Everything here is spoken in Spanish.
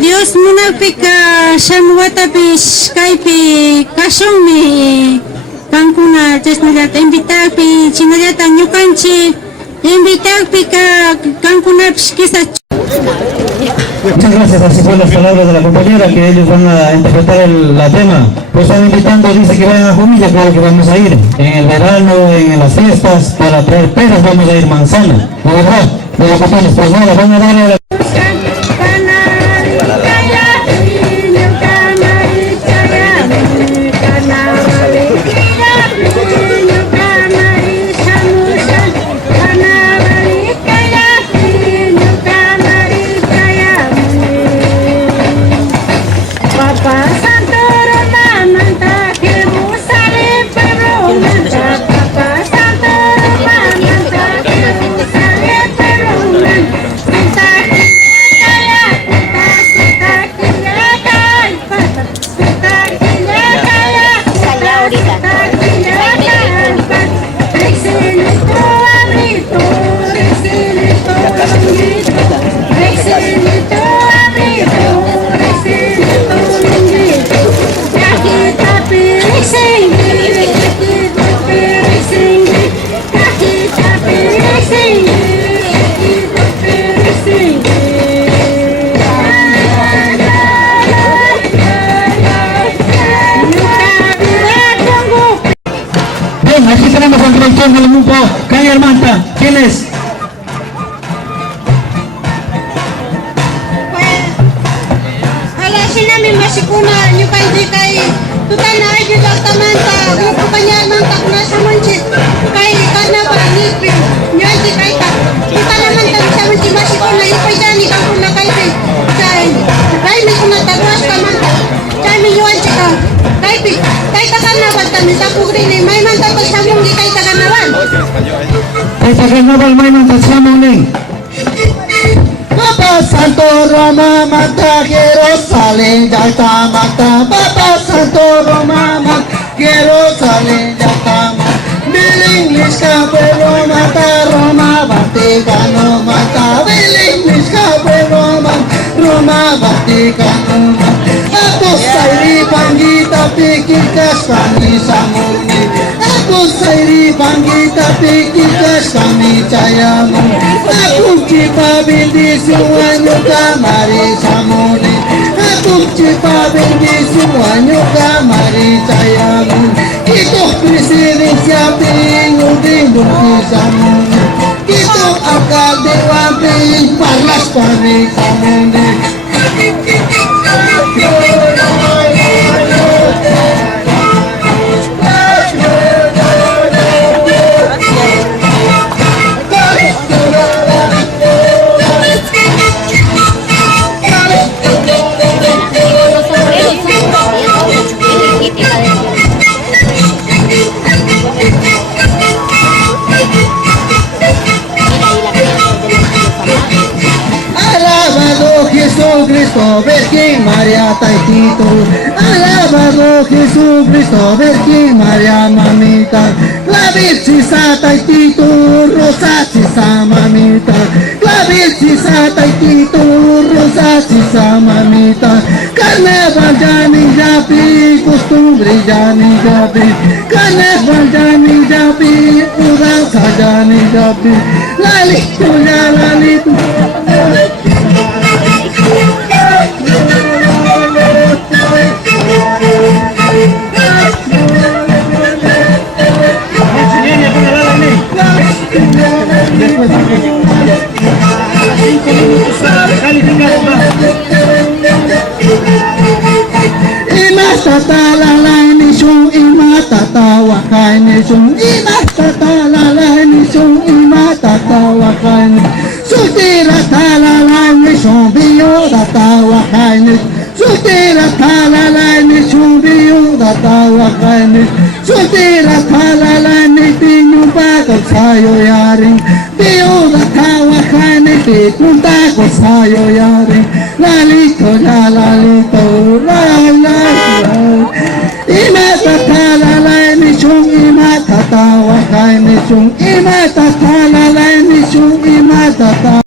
Dios munapika shamuatapis kaypi kashunmi kankuna chasnallata invitaqpi chinallata ñukanchik invitaqpi kankunapis quizás. Muchas gracias, así fueron las palabras de la compañera, que ellos van a interpretar la tema. Pues están invitando, dice que vayan a Jumilla, claro que vamos a ir. En el verano, en las fiestas, para traer peras vamos a ir manzana. La verdad, de los papeles, pues nada, van a darle a la... Aquí tenemos al director del grupo, Calle Manta. ¿Quién es? Ala sinami masikuna nyukai kai tutana ayo daltamanta grupo Calle Manta kuna samanchi kai kana para nipi nyuai kai ka tutana manta samanchi masikuna yukai jani kuna kai kai mi kuna tagwas kamanta kai mi nyuai ka kai kana basta mi sapugrini mai manta to samungi kai kanawan Kai kanawan mai manta samungi Papa Santo Roma Mata Jerusalén ya está mata Papa Santo Roma Mata Jerusalén ya está mata Bilinguis Capelo Mata Roma Vaticano Mata Bilinguis Capelo Mata Roma Vaticano Mata Aku sairi panggita pikir kami samuni Aku sairi panggita pikir kami cayamu Aku cipa binti semuanya kamari samuni Aku cipa binti semuanya kamari cayamu Itu presidensia pingu-pingu samuni Itu akal dewa ping panas pari samuni Jesucristo, Virgen María Taitito, alabado Jesucristo, Virgen María Mamita, la Virgisa Taitito, Rosa Chisa Mamita, la Virgisa Taitito, Rosa Chisa Mamita, Carnaval ya ni yapi, costumbre ya ni yapi, Carnaval ya ni yapi, mudanza ya ni yapi, lalito ya lalito. Imatata lalai nisung imatata wakai nisung imatata lalai nisung imatata wakai nisung sutira lalai nisung biyo data wakai nisung sutira lalai nisung biyo data wakai nisung sutira lalai nisung bagol sayo yaring biyo data wakai nisung bagol sayo yaring lalito ya lalito Imatata lalai nisung imatata wakai nisung imatata lalai nisung imatata